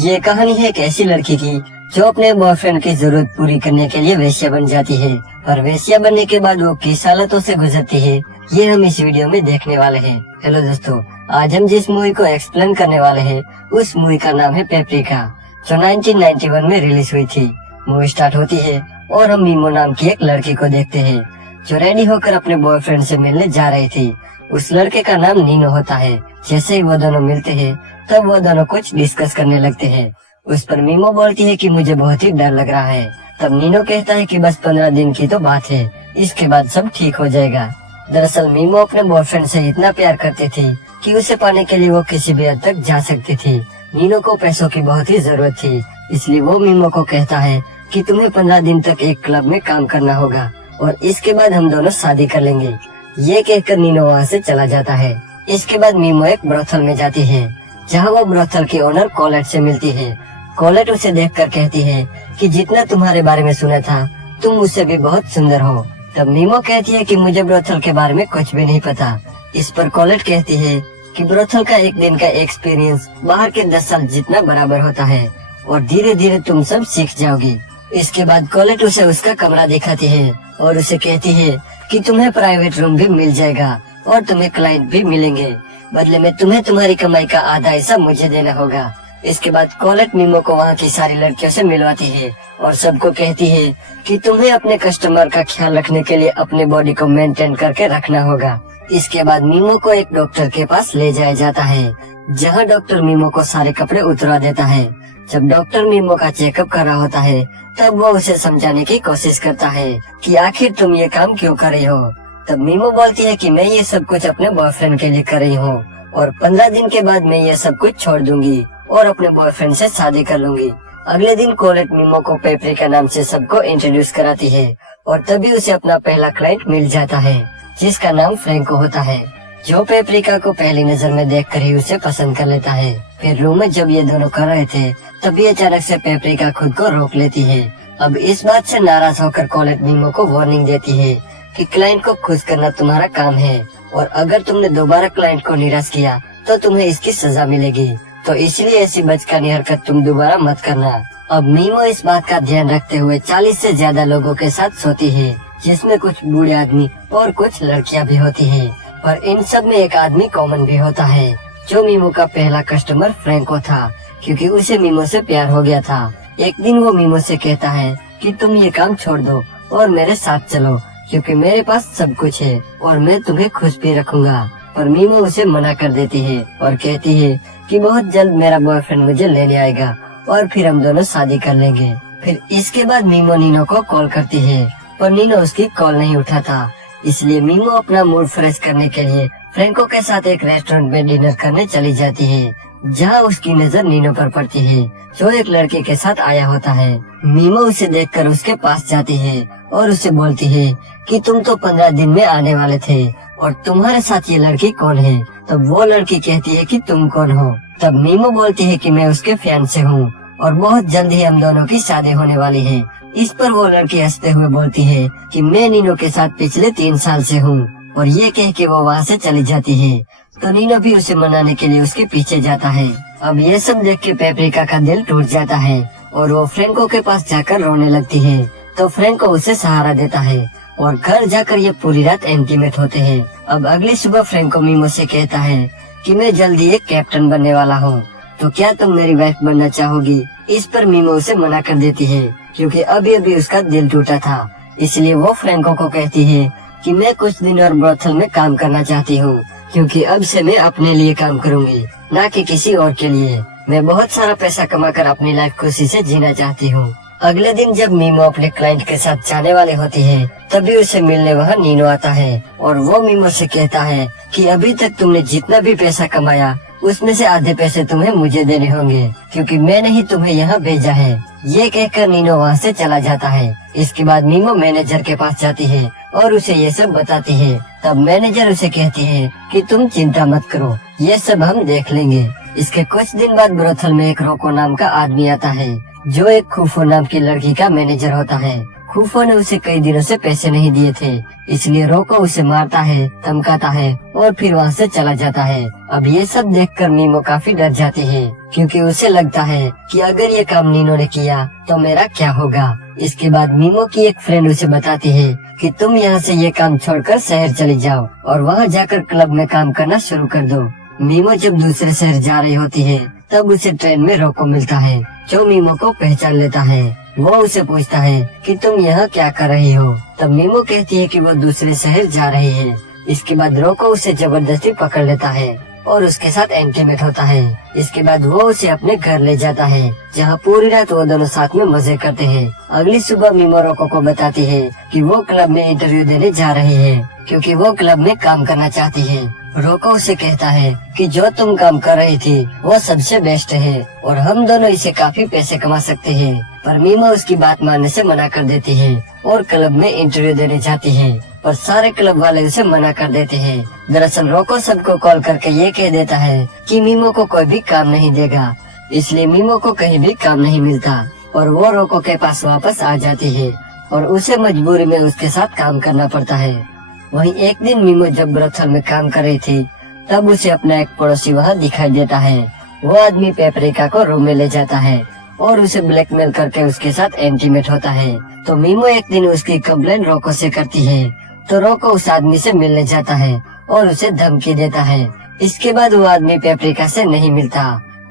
ये कहानी है एक ऐसी लड़की की जो अपने बॉयफ्रेंड की जरूरत पूरी करने के लिए वेश्या बन जाती है, और वेश्या बनने के बाद वो किस हालतों से गुजरती है ये हम इस वीडियो में देखने वाले हैं। हेलो दोस्तों, आज हम जिस मूवी को एक्सप्लेन करने वाले हैं उस मूवी का नाम है पेपरिका, जो 1991 में रिलीज हुई थी। मूवी स्टार्ट होती है और हम मीमो नाम की एक लड़की को देखते हैं जो रेडी होकर अपने बॉयफ्रेंड से मिलने जा रही थी। उस लड़के का नाम नीनो होता है। जैसे ही वो दोनों मिलते हैं तब वो दोनों कुछ डिस्कस करने लगते हैं। उस पर मीमो बोलती है कि मुझे बहुत ही डर लग रहा है। तब नीनो कहता है कि बस 15 दिन की तो बात है, इसके बाद सब ठीक हो जाएगा। दरअसल मीमो अपने बॉयफ्रेंड से इतना प्यार करती थी कि उसे पाने के लिए वो किसी भी हद तक जा सकती थी। नीनो को पैसों की बहुत ही जरूरत थी, इसलिए वो मीमो को कहता है कि तुम्हें 15 दिन तक एक क्लब में काम करना होगा और इसके बाद हम दोनों शादी कर लेंगे। ये कहकर नीनो वहाँ से चला जाता है। इसके बाद मीमो एक ब्रोथल में जाती है जहाँ वो ब्रोथल की ओनर कोलेट से मिलती है। कोलेट उसे देखकर कहती है कि जितना तुम्हारे बारे में सुना था तुम मुझसे भी बहुत सुंदर हो। तब मीमो कहती है कि मुझे ब्रोथल के बारे में कुछ भी नहीं पता। इस पर कोलेट कहती है कि ब्रोथल का एक दिन का एक्सपीरियंस बाहर के 10 साल जितना बराबर होता है और धीरे धीरे तुम सब सीख जाओगी। इसके बाद कोलेट उसे उसका कमरा दिखाती है और उसे कहती है कि तुम्हें प्राइवेट रूम भी मिल जाएगा और तुम्हें क्लाइंट भी मिलेंगे। बदले में तुम्हें तुम्हारी कमाई का आधा हिस्सा मुझे देना होगा। इसके बाद कोलेट मीमो को वहाँ की सारी लड़कियों से मिलवाती है और सबको कहती है कि तुम्हें अपने कस्टमर का ख्याल रखने के लिए अपने बॉडी को मेंटेन करके रखना होगा। इसके बाद मीमो को एक डॉक्टर के पास ले जाया जाता है जहाँ डॉक्टर मीमो को सारे कपड़े उतरवा देता है। जब डॉक्टर मीमो का चेकअप कर रहा होता है तब वो उसे समझाने की कोशिश करता है कि आखिर तुम ये काम क्यों कर रही हो। तब मीमो बोलती है कि मैं ये सब कुछ अपने बॉयफ्रेंड के लिए कर रही हूँ और 15 दिन के बाद मैं ये सब कुछ छोड़ दूंगी और अपने बॉयफ्रेंड से शादी कर लूंगी। अगले दिन कोलेट मीमो को पेपरिका नाम से सबको इंट्रोड्यूस कराती है और तभी उसे अपना पहला क्लाइंट मिल जाता है जिसका नाम फ्रैंको होता है, जो पेपरिका को पहली नजर में देखकर ही उसे पसंद कर लेता है। फिर रूम में जब ये दोनों कर रहे थे तभी अचानक से पेपरिका खुद को रोक लेती है। अब इस बात से नाराज होकर कोलेट मीमो को वार्निंग देती है कि क्लाइंट को खुश करना तुम्हारा काम है और अगर तुमने दोबारा क्लाइंट को निराश किया तो तुम्हें इसकी सजा मिलेगी, तो इसलिए ऐसी बचकानी हरकत तुम दोबारा मत करना। अब मीमो इस बात का ध्यान रखते हुए 40 से ज्यादा लोगों के साथ सोती है, जिसमें कुछ बूढ़े आदमी और कुछ लड़कियां भी होती है, पर इन सब में एक आदमी कॉमन भी होता है जो मीमो का पहला कस्टमर फ्रैंको था, क्योंकि उसे मीमो से प्यार हो गया था। एक दिन वो मीमो से कहता है कि तुम ये काम छोड़ दो और मेरे साथ चलो, क्योंकि मेरे पास सब कुछ है और मैं तुम्हें खुश भी रखूंगा। पर मीमो उसे मना कर देती है और कहती है कि बहुत जल्द मेरा बॉयफ्रेंड मुझे लेने आएगा और फिर हम दोनों शादी कर लेंगे। फिर इसके बाद मीमो नीनो को कॉल करती है पर नीनो उसकी कॉल नहीं उठाता, इसलिए मीमो अपना मूड फ्रेश करने के लिए फ्रैंको के साथ एक रेस्टोरेंट में डिनर करने चली जाती है, जहाँ उसकी नजर नीनो पर पड़ती है जो एक लड़के के साथ आया होता है। मीमो उसे देखकर उसके पास जाती है और उसे बोलती है कि तुम तो 15 दिन में आने वाले थे और तुम्हारे साथ ये लड़की कौन है। तब वो लड़की कहती है कि तुम कौन हो। तब मीमो बोलती है कि मैं उसके फियांसे हूँ और बहुत जल्द ही हम दोनों की शादी होने वाली है। इस पर वो लड़की हंसते हुए बोलती है कि मैं नीनो के साथ पिछले 3 साल से हूँ, और ये कह के वो वहाँ से चली जाती है। तो नीनो भी उसे मनाने के लिए उसके पीछे जाता है। अब ये सब देख के पेपरिका का दिल टूट जाता है और वो फ्रैंको के पास जाकर रोने लगती है। तो फ्रैंको उसे सहारा देता है और घर जाकर ये पूरी रात इंटीमेट होते हैं। अब अगली सुबह फ्रैंको मीमो से कहता है कि मैं जल्दी एक कैप्टन बनने वाला हूँ, तो क्या तुम मेरी वाइफ बनना चाहोगी। इस पर मीमो उसे मना कर देती है क्योंकि अभी अभी उसका दिल टूटा था। इसलिए वो फ्रैंको को कहती है कि मैं कुछ दिन और ब्रोथल में काम करना चाहती हूँ, क्योंकि अब से मैं अपने लिए काम करूँगी, ना कि किसी और के लिए। मैं बहुत सारा पैसा कमाकर अपनी लाइफ खुशी से जीना चाहती हूँ। अगले दिन जब मीमो अपने क्लाइंट के साथ जाने वाली होती है तभी उसे मिलने वहाँ नीनो आता है और वो मीमो से कहता है कि अभी तक तुमने जितना भी पैसा कमाया उसमें से आधे पैसे तुम्हें मुझे देने होंगे, क्योंकि मैंने ही तुम्हें यहाँ भेजा है। ये कहकर नीनो वहाँ से चला जाता है। इसके बाद मीमो मैनेजर के पास जाती है और उसे ये सब बताती है। तब मैनेजर उसे कहती है कि तुम चिंता मत करो, ये सब हम देख लेंगे। इसके कुछ दिन बाद ब्रोथल में एक रोको नाम का आदमी आता है जो एक खूफो नाम की लड़की का मैनेजर होता है। खूफो ने उसे कई दिनों से पैसे नहीं दिए थे, इसलिए रोको उसे मारता है, धमकाता है और फिर वहाँ से चला जाता है। अब ये सब देखकर मीमो काफी डर जाती है, क्योंकि उसे लगता है कि अगर ये काम नीनो ने किया तो मेरा क्या होगा। इसके बाद मीमो की एक फ्रेंड उसे बताती है कि तुम यहाँ से ये काम छोड़कर शहर चली जाओ और वहाँ जाकर क्लब में काम करना शुरू कर दो। मीमो जब दूसरे शहर जा रही होती है तब उसे ट्रेन में रोको मिलता है, जो मीमो को पहचान लेता है। वो उसे पूछता है कि तुम यहाँ क्या कर रही हो। तब मीमो कहती है कि वो दूसरे शहर जा रही है। इसके बाद रोको उसे जबरदस्ती पकड़ लेता है और उसके साथ इंटीमेट होता है। इसके बाद वो उसे अपने घर ले जाता है, जहाँ पूरी रात वो दोनों साथ में मजे करते हैं। अगली सुबह मीमो रोको को बताती है कि वो क्लब में इंटरव्यू देने जा रही है, क्योंकि वो क्लब में काम करना चाहती है। रोको उसे कहता है कि जो तुम काम कर रही थी वो सबसे बेस्ट है और हम दोनों इसे काफी पैसे कमा सकते हैं। पर मीमो उसकी बात मानने से मना कर देती है और क्लब में इंटरव्यू देने जाती है, पर सारे क्लब वाले उसे मना कर देते हैं। दरअसल रोको सबको कॉल करके ये कह देता है कि मीमो को कोई भी काम नहीं देगा, इसलिए मीमो को कहीं भी काम नहीं मिलता और वो रोको के पास वापस आ जाती है और उसे मजबूरी में उसके साथ काम करना पड़ता है। वहीं एक दिन मीमो जब ब्रोथल में काम कर रही थी तब उसे अपना एक पड़ोसी वहाँ दिखाई देता है। वो आदमी पेपरिका को रूम में ले जाता है और उसे ब्लैकमेल करके उसके साथ इंटीमेट होता है। तो मीमो एक दिन उसकी कंप्लेन रोको से करती है, तो रोको उस आदमी से मिलने जाता है और उसे धमकी देता है। इसके बाद वो आदमी पेपरिका से नहीं मिलता।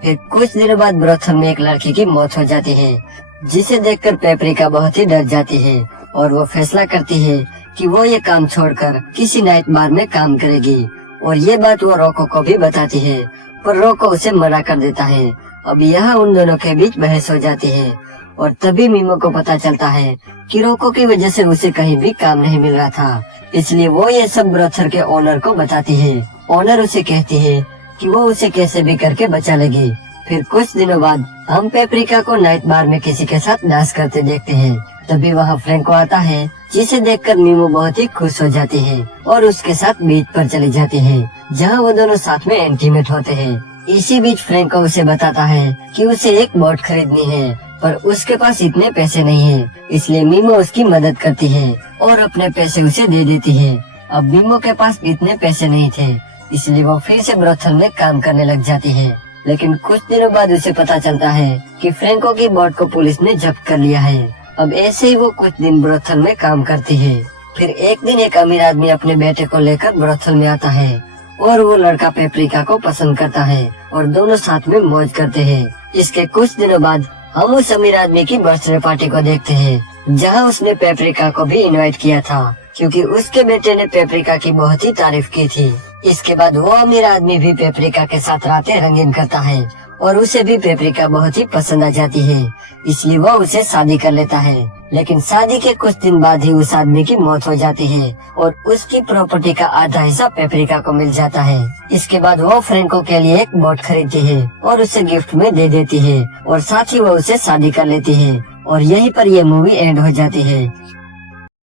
फिर कुछ दिनों बाद ब्रोथल में एक लड़की की मौत हो जाती है, जिसे देखकर पेपरिका बहुत ही डर जाती है और वो फैसला करती है कि वो ये काम छोड़कर किसी नाइट बार में काम करेगी और ये बात वो रोको को भी बताती है, पर रोको उसे मना कर देता है। अब यहाँ उन दोनों के बीच बहस हो जाती है और तभी मीमो को पता चलता है कि रोको की वजह से उसे कहीं भी काम नहीं मिल रहा था, इसलिए वो ये सब ब्रोथल के ओनर को बताती है। ओनर उसे कहती है कि वो उसे कैसे भी करके बचा लेगी। फिर कुछ दिनों बाद हम पेपरिका को नाइट बार में किसी के साथ डांस करते देखते हैं। तभी वहाँ फ्रैंको आता है, जिसे देखकर मीमो बहुत ही खुश हो जाती है और उसके साथ बीच पर चली जाती है, जहाँ वो दोनों साथ में इंटीमेट होते हैं। इसी बीच फ्रैंको उसे बताता है कि उसे एक बोट खरीदनी है, पर उसके पास इतने पैसे नहीं है, इसलिए मीमो उसकी मदद करती है और अपने पैसे उसे दे देती है। अब मीमो के पास इतने पैसे नहीं थे, इसलिए वो फिर से ब्रोथल में काम करने लग जाती है। लेकिन कुछ दिनों बाद उसे पता चलता है कि फ्रैंको की बोट को पुलिस ने जब्त कर लिया है। अब ऐसे ही वो कुछ दिन ब्रोथल में काम करती है। फिर एक दिन एक अमीर आदमी अपने बेटे को लेकर ब्रोथल में आता है और वो लड़का पेपरिका को पसंद करता है और दोनों साथ में मौज करते हैं। इसके कुछ दिनों बाद हम उस अमीर आदमी की बर्थडे पार्टी को देखते हैं, जहाँ उसने पेपरिका को भी इनवाइट किया था, क्योंकि उसके बेटे ने पेपरिका की बहुत ही तारीफ की थी। इसके बाद वो अमीर आदमी भी पेपरिका के साथ रातें रंगीन करता है और उसे भी पेपरिका बहुत ही पसंद आ जाती है, इसलिए वो उसे शादी कर लेता है। लेकिन शादी के कुछ दिन बाद ही उस आदमी की मौत हो जाती है और उसकी प्रॉपर्टी का आधा हिस्सा पेपरिका को मिल जाता है। इसके बाद वो फ्रैंको के लिए एक बोट खरीदती है और उसे गिफ्ट में दे देती है और साथ ही वो उसे शादी कर लेती है और यहीं पर ये मूवी एंड हो जाती है।